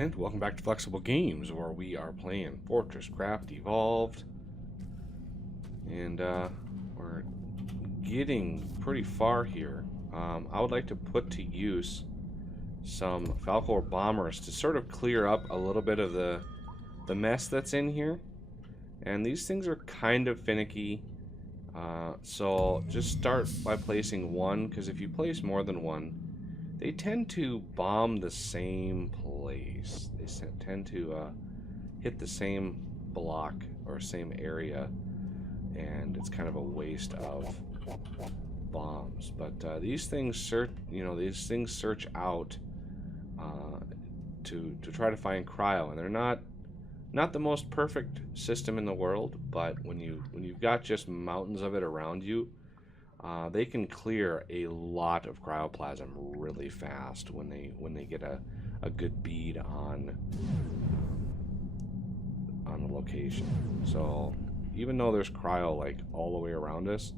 And welcome back to Flexible Games, where we are playing FortressCraft Evolved. And we're getting pretty far here. I would like to put to use some Falcor bombers to sort of clear up a little bit of the mess that's in here. And these things are kind of finicky. So just start by placing one, because if you place more than one, they tend to bomb the same place. They tend to hit the same block or same area, and it's kind of a waste of bombs. But these things search, these things search out to try to find cryo, and they're not the most perfect system in the world. But when you've got just mountains of it around you, they can clear a lot of cryoplasm really fast when they get a good bead on the location. So even though there's cryo like all the way around us,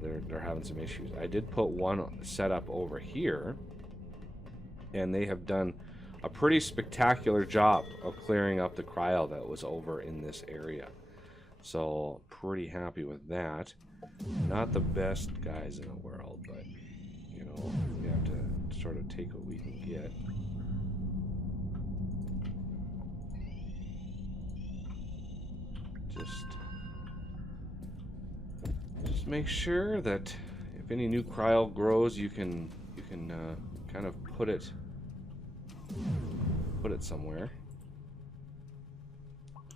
they're having some issues. I did put one set up over here, and they have done a pretty spectacular job of clearing up the cryo that was over in this area. So pretty happy with that. Not the best guys in the world, but we have to sort of take what we can get. Just make sure that if any new cryo grows, you can kind of put it somewhere.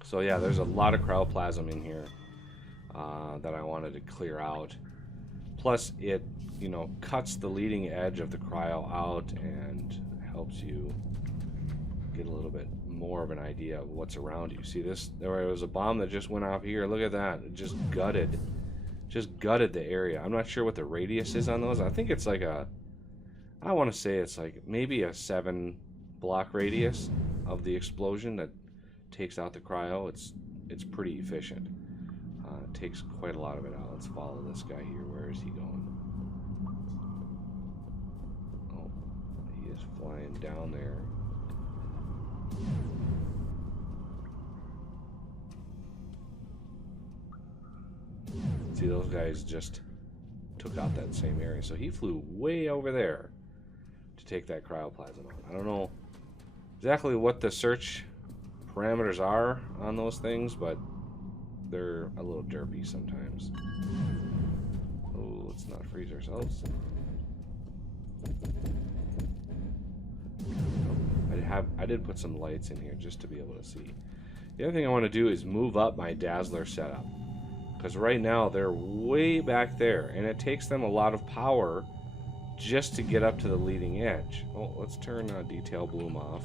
So yeah, there's a lot of cryoplasm in here that I wanted to clear out. Plus it, cuts the leading edge of the cryo out and helps you get a little bit more of an idea of what's around you. See this? There was a bomb that just went off here. Look at that. It just gutted the area. I'm not sure what the radius is on those. I think it's like I want to say it's like maybe a 7-block radius of the explosion that takes out the cryo. It's pretty efficient. It takes quite a lot of it out. Let's follow this guy here. Where is he going? Oh, he is flying down there. See, those guys just took out that same area. So he flew way over there to take that cryoplasm out. I don't know exactly what the search parameters are on those things, but they're a little derpy sometimes. Oh, let's not freeze ourselves. I did put some lights in here just to be able to see. The other thing I want to do is move up my dazzler setup, because right now they're way back there, and it takes them a lot of power just to get up to the leading edge. Oh, let's turn detail bloom off,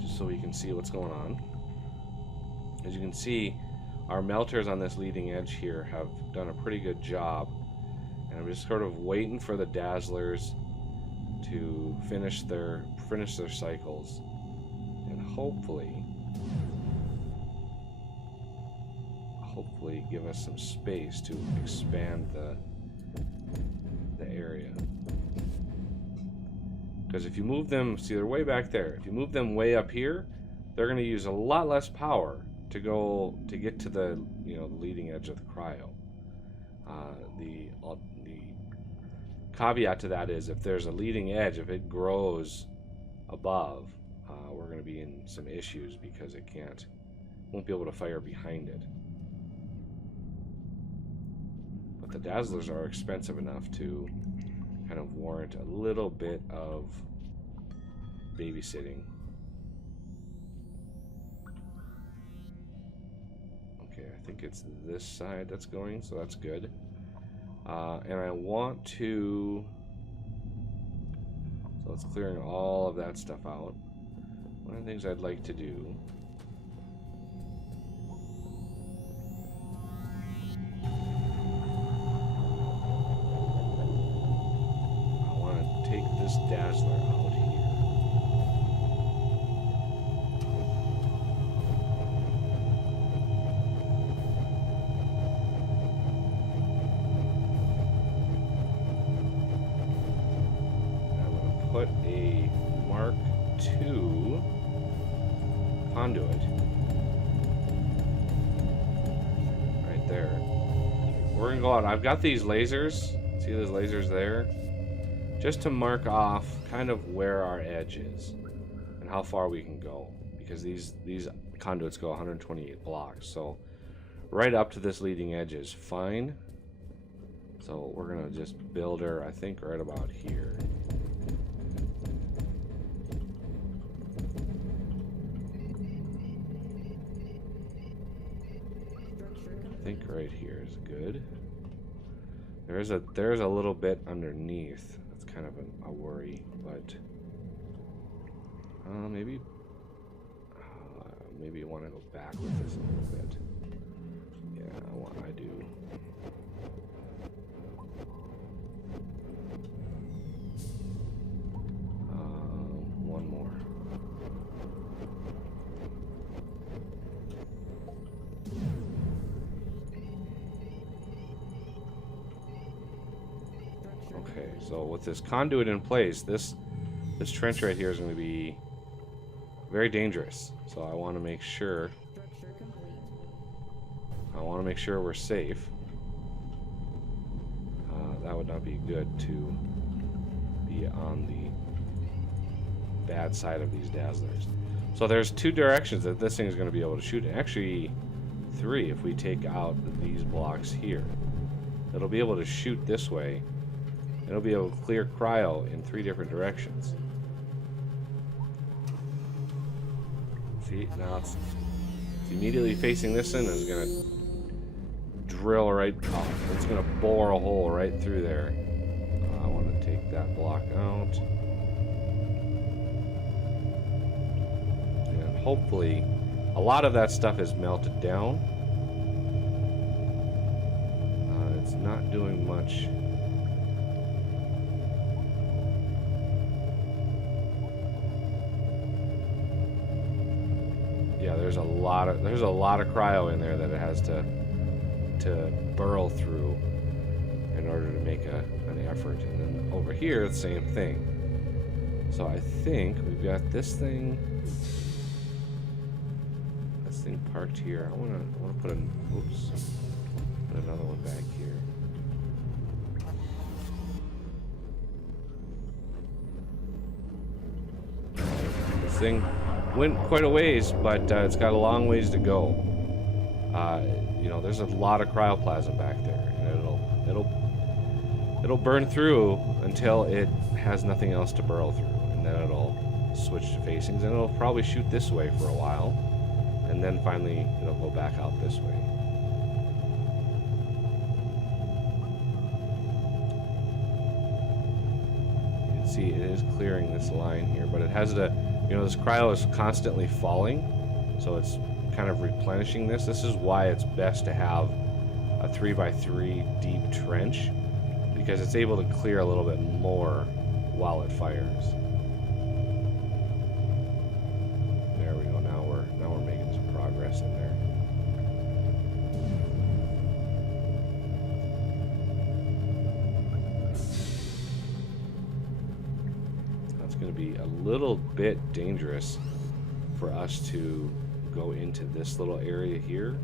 just so we can see what's going on. As you can see, our melters on this leading edge here have done a pretty good job, and I'm just sort of waiting for the dazzlers to finish their cycles, and hopefully give us some space to expand the area. Because if you move them, see, they're way back there. If you move them way up here, they're going to use a lot less power to get to the leading edge of the cryo. The caveat to that is if there's a leading edge, if it grows above, we're going to be in some issues because it won't be able to fire behind it. But the dazzlers are expensive enough to kind of warrant a little bit of babysitting. Okay, I think it's this side that's going, so that's good. And I want to... So it's clearing all of that stuff out. One of the things I'd like to do... I want to take this dazzler out here. put a Mark II conduit right there. We're gonna go out. I've got these lasers. See those lasers there? Just to mark off kind of where our edge is and how far we can go, because these conduits go 128 blocks. So right up to this leading edge is fine. So we're gonna just build her, I think, right about here. I think right here is good. There's a little bit underneath. That's kind of a worry, but maybe you want to go back with this a little bit. Yeah, I do. One more. Okay, so with this conduit in place, this trench right here is going to be very dangerous. So I want to make sure we're safe. That would not be good to be on the bad side of these dazzlers. So there's two directions that this thing is going to be able to shoot. Actually, three if we take out these blocks here. It'll be able to shoot this way. It'll be able to clear cryo in three different directions. See, now it's immediately facing this in, and it's going to drill right off. It's going to bore a hole right through there. I want to take that block out. And hopefully, a lot of that stuff is melted down. It's not doing much. Yeah, there's a lot of cryo in there that it has to burrow through in order to make an effort. And then over here, the same thing. So I think we've got this thing parked here. I want to put another one back here. This thing went quite a ways, but it's got a long ways to go. You know, there's a lot of cryoplasm back there, and it'll burn through until it has nothing else to burrow through, and then it'll switch to facings, and it'll probably shoot this way for a while, and then finally it'll go back out this way. You can see it is clearing this line here, but it has to. You know, this cryo is constantly falling, so it's kind of replenishing this. This is why it's best to have a 3x3 deep trench, because it's able to clear a little bit more while it fires. There we go. Now we're making some progress in there. Going to be a little bit dangerous for us to go into this little area here.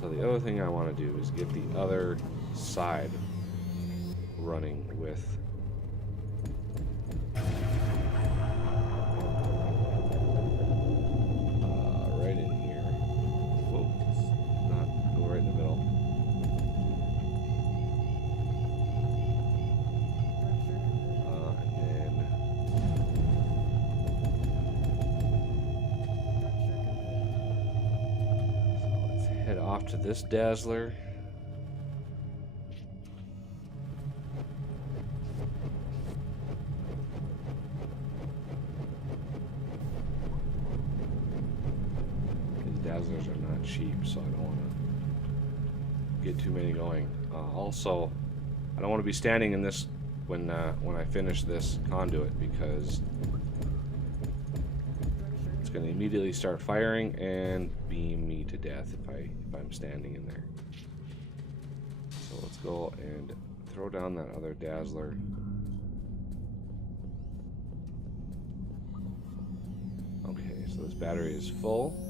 So the other thing I want to do is get the other side running with right in here. Whoa, not go right in the middle. Off to this dazzler. These dazzlers are not cheap, so I don't want to get too many going. Also, I don't want to be standing in this when I finish this conduit, because it's going to immediately start firing and beam me to death if I'm standing in there. So let's go and throw down that other dazzler. Okay, so this battery is full.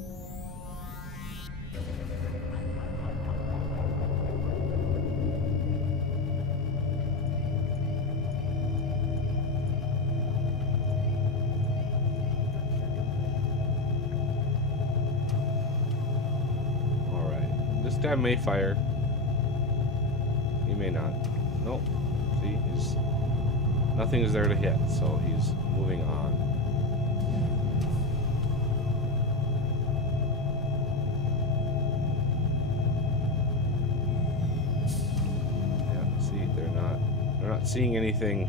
This guy may fire. He may not. Nope. See, nothing is there to hit, so he's moving on. Yeah, see, they're not seeing anything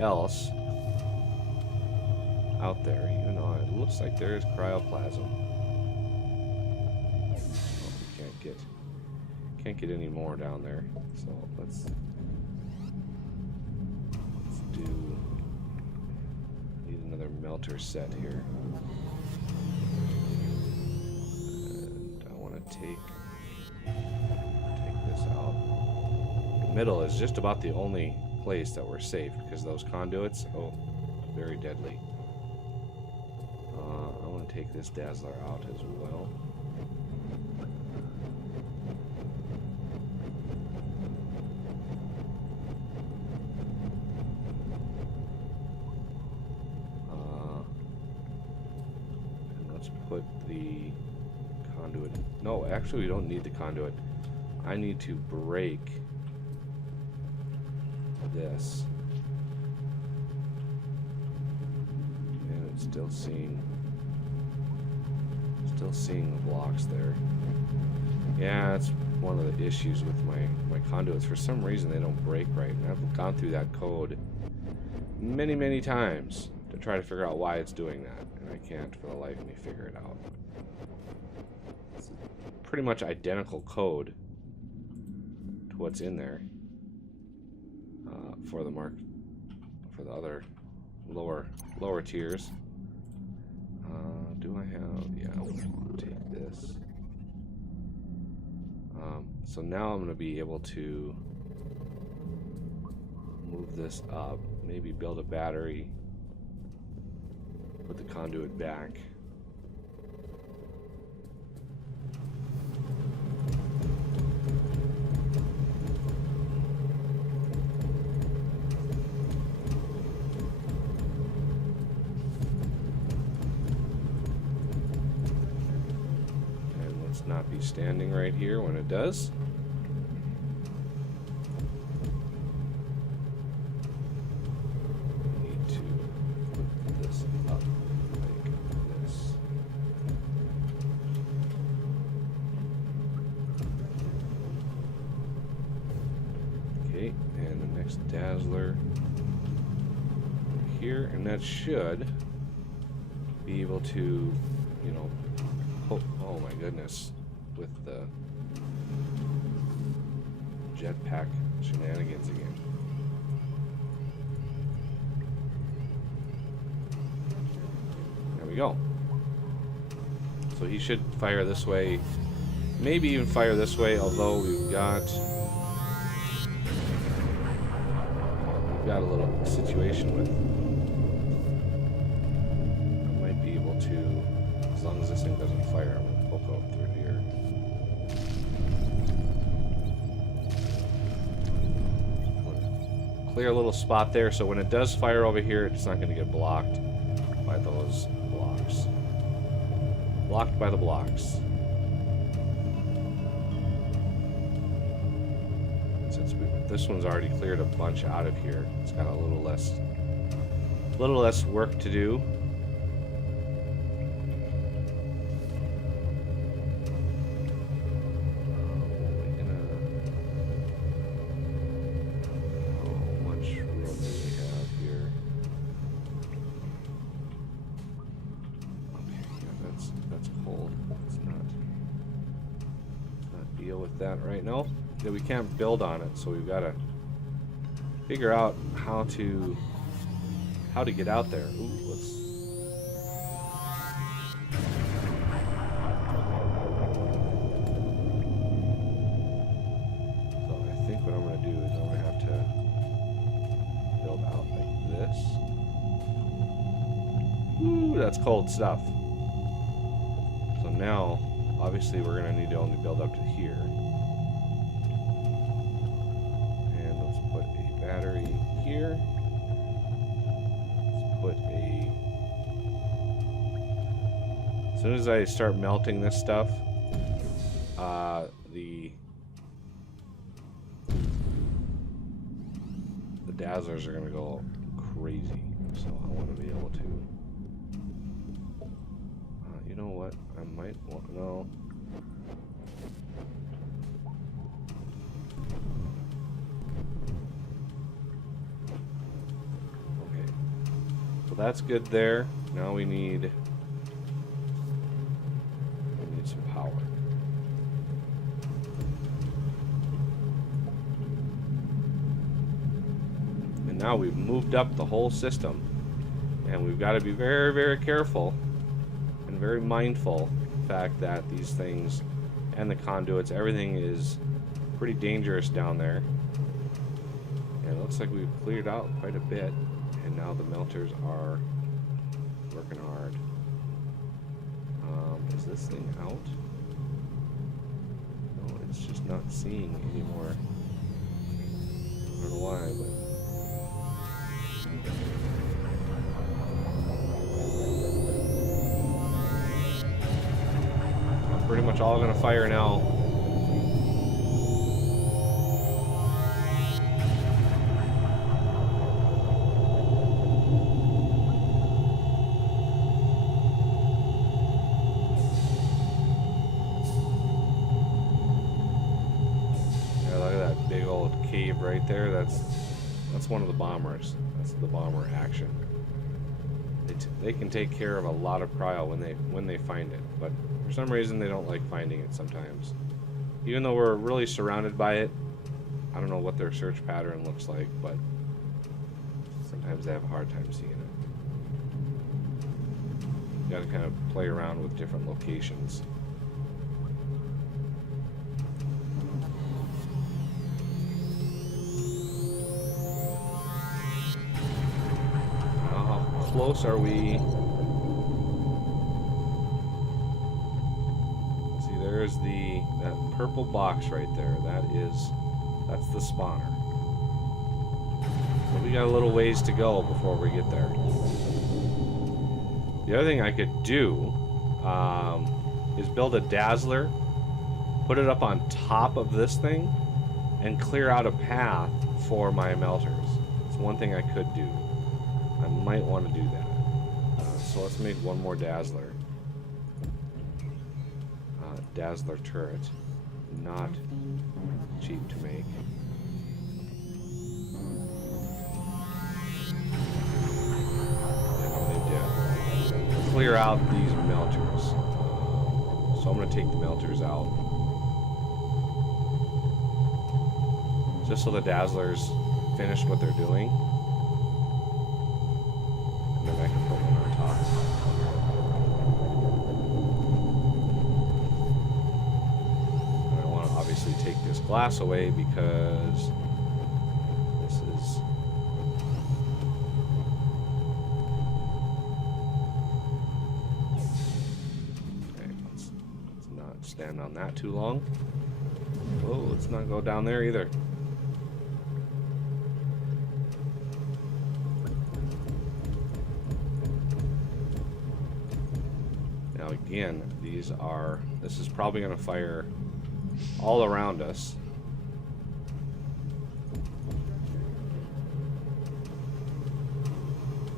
else out there, even though it looks like there is cryoplasm. Can't get any more down there, so let's do. Need another melter set here, and I want to take this out. The middle is just about the only place that we're safe because those conduits, oh, very deadly. I want to take this dazzler out as well. Put the conduit. No, actually, we don't need the conduit. I need to break this. And it's still seeing the blocks there. Yeah, that's one of the issues with my conduits. For some reason, they don't break right. And I've gone through that code many, many times to try to figure out why it's doing that. I can't for the life of me figure it out. It's pretty much identical code to what's in there for the other lower tiers. Do I have? Yeah, I'll take this. So now I'm going to be able to move this up. Maybe build a battery. Put the conduit back. And let's not be standing right here when it does. Dazzler here, and that should be able to, you know, oh my goodness, with the jetpack shenanigans again. There we go. So he should fire this way, maybe even fire this way, although we've got a little situation with. I might be able to, as long as this thing doesn't fire, I'm going to poke out through here. Clear a little spot there, so when it does fire over here, it's not going to get blocked by those blocks. Blocked by the blocks. This one's already cleared a bunch out of here. It's got a little less work to do. How much room do we have here? Okay, yeah, that's cold. Let's not deal with that right now. Yeah, we can't build on it, so we've got to figure out how to get out there. Ooh, let's. So I think what I'm going to do is I'm going to that's cold stuff. So now, obviously, we're going to need to only build up to here. And let's put a battery here. Let's put a... As soon as I start melting this stuff, the dazzlers are going to go crazy. So I want to be able to... you know what? I might want to know. Okay. So that's good there. Now we need some power. And now we've moved up the whole system. And we've got to be very, very careful and very mindful of the fact that these things and the conduits, everything is pretty dangerous down there. And it looks like we've cleared out quite a bit. And now the melters are working hard. Is this thing out? No, it's just not seeing anymore. I don't know why, but... I'm pretty much all gonna fire now. Right there, that's one of the bombers. That's the bomber action. They can take care of a lot of cryo when they find it, but for some reason they don't like finding it sometimes. Even though we're really surrounded by it, I don't know what their search pattern looks like, but sometimes they have a hard time seeing it. You got to kind of play around with different locations. Close are we? See, there's that purple box right there. That's the spawner. So we got a little ways to go before we get there. The other thing I could do is build a dazzler, put it up on top of this thing, and clear out a path for my melters. It's one thing I could do. I might want to do that. So let's make one more dazzler. Dazzler turret. Not cheap to make. And they did. Clear out these melters. So I'm going to take the melters out. Just so the dazzlers finish what they're doing. And then I can put one on top. And I want to obviously take this glass away because this is... Okay, let's not stand on that too long. Whoa, let's not go down there either. Again, this is probably going to fire all around us.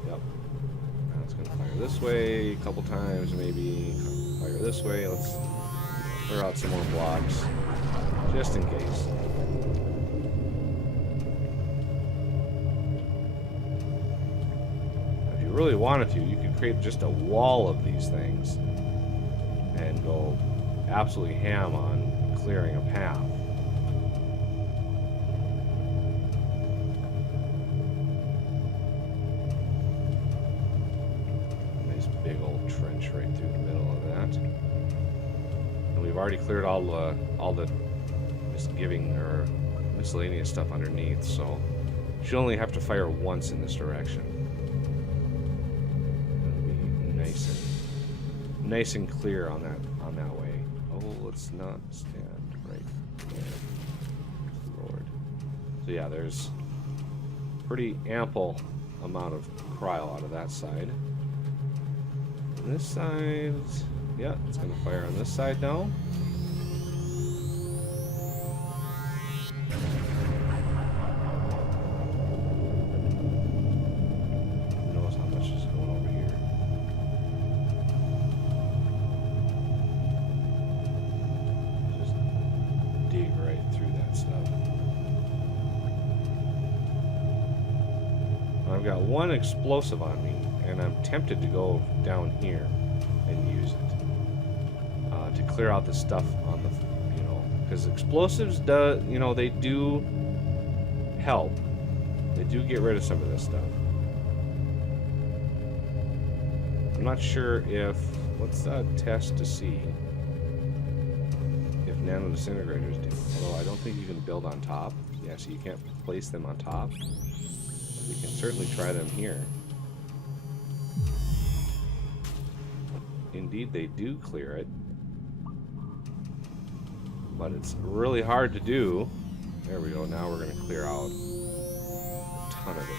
Yep. Now it's going to fire this way a couple times, maybe fire this way. Let's clear out some more blocks, just in case. If you really wanted to, you could create just a wall of these things and go absolutely ham on clearing a path. Nice big old trench right through the middle of that. And we've already cleared all the miscellaneous stuff underneath, so you only have to fire once in this direction. That'll be nice nice and clear on that way. Oh, let's not stand right there. Lord. So yeah, there's pretty ample amount of cryo out of that side. On this side, yeah, it's gonna fire on this side now. I've got one explosive on me, and I'm tempted to go down here and use it to clear out the stuff on the, because explosives they do help. They do get rid of some of this stuff. I'm not sure if, let's test to see if nano disintegrators do. Although I don't think you can build on top. Yeah, so you can't place them on top. We can certainly try them here. Indeed, they do clear it. But it's really hard to do. There we go. Now we're going to clear out a ton of it.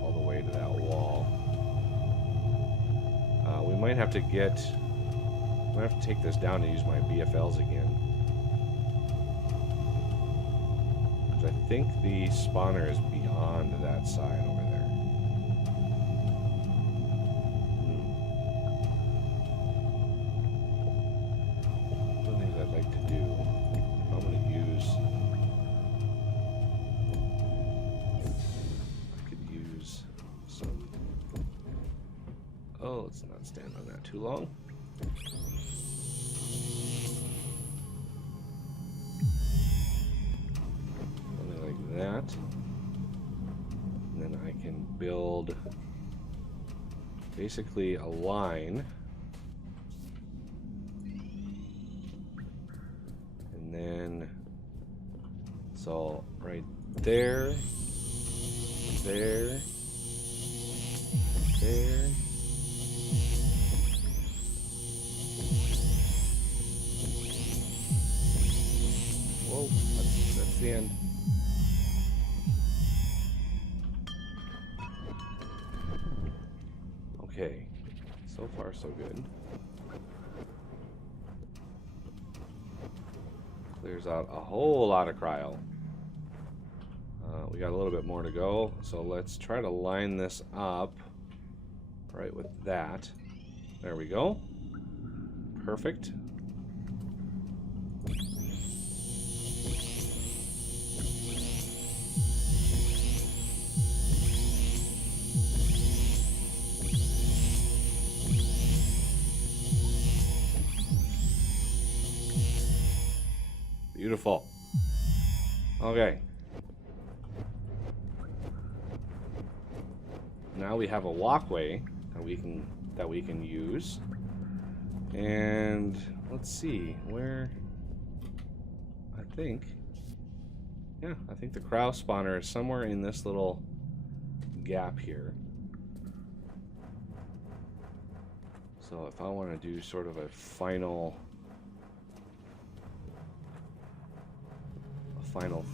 All the way to that wall. We might have to take this down and use my BFLs again. I think the spawner is beyond that side over there. One of the things I'd like to do, I'm going to use... I could use some... Oh, let's not stand on that too long. That, and then I can build basically a line, and then so right there, there, there. Whoa, that's the end. Okay, so far so good. Clears out a whole lot of cryo. We got a little bit more to go, so let's try to line this up right with that. There we go. Perfect. Beautiful. Okay. Now we have a walkway that we can use. And let's see where I think the cryo spawner is somewhere in this little gap here. So if I want to do sort of a final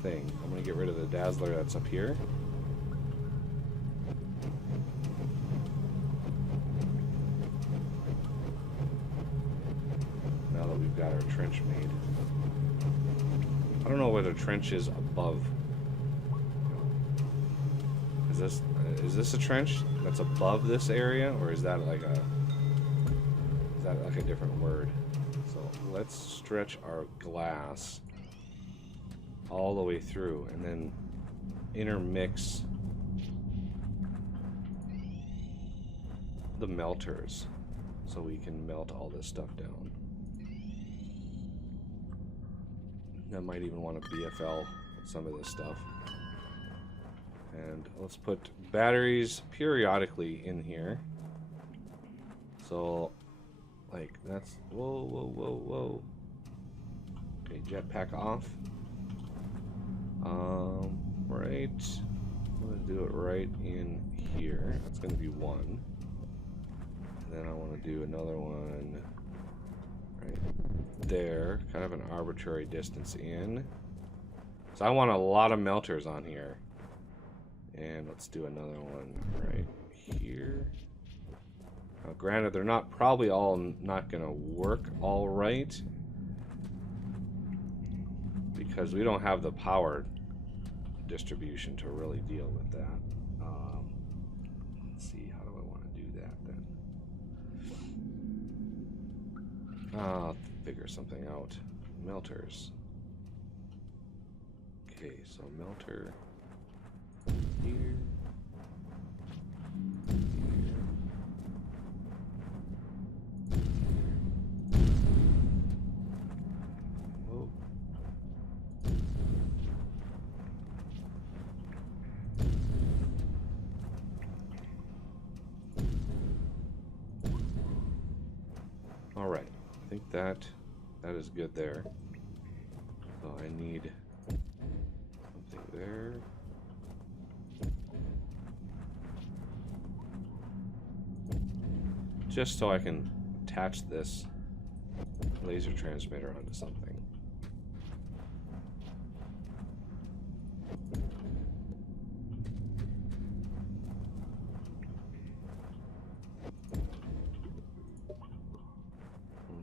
thing, I'm going to get rid of the dazzler that's up here. Now that we've got our trench made. I don't know whether trench is above. Is this a trench that's above this area, or is that like a different word? So let's stretch our glass all the way through and then intermix the melters so we can melt all this stuff down. I might even want to BFL some of this stuff. And let's put batteries periodically in here. So, like, that's... Whoa, whoa, whoa, whoa. Okay, jetpack off. Right I'm going to do it right in here. That's going to be one. And then I want to do another one right there. Kind of an arbitrary distance in. So I want a lot of melters on here. And let's do another one right here. Now, granted, they're not probably all not going to work all right. Because we don't have the power distribution to really deal with that. Let's see, how do I want to do that then? I'll figure something out. Melters. Okay, so melter here. Here. Whoa. All right, I think that is good there. So I need something there. Just so I can attach this laser transmitter onto something.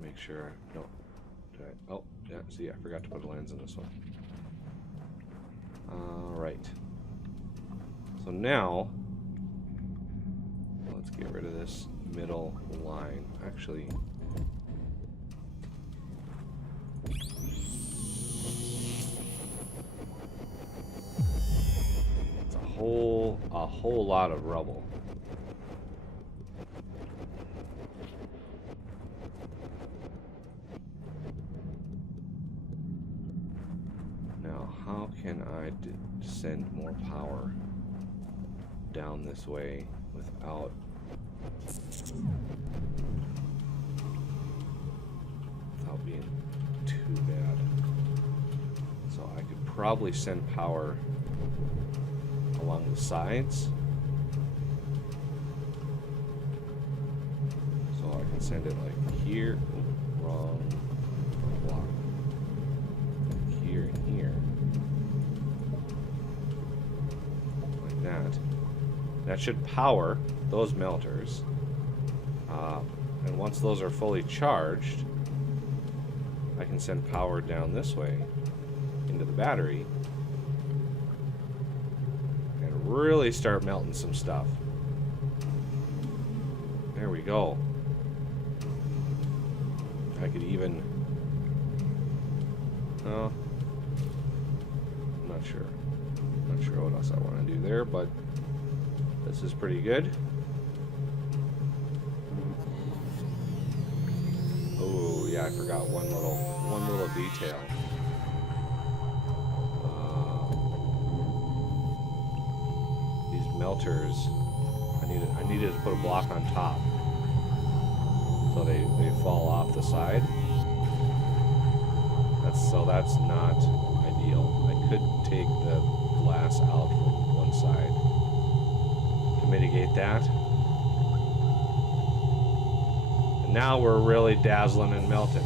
Make sure. No. Oh, yeah. See, I forgot to put a lens in this one. All right. So now, let's get rid of this middle line. Actually, it's a whole lot of rubble. How can I send more power down this way without being too bad? So I could probably send power along the sides. So I can send it like here. Ooh, wrong block. Here and here. That should power those melters, and once those are fully charged, I can send power down this way into the battery and really start melting some stuff. There we go. I could even I'm not sure what else I want to do there, but this is pretty good. Oh yeah, I forgot one little detail. These melters, I needed to put a block on top so they fall off the side. That's not ideal. I could take the glass out from one side to mitigate that. And now we're really dazzling and melting.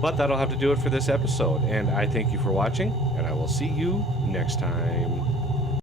But that'll have to do it for this episode. And I thank you for watching, and I will see you next time.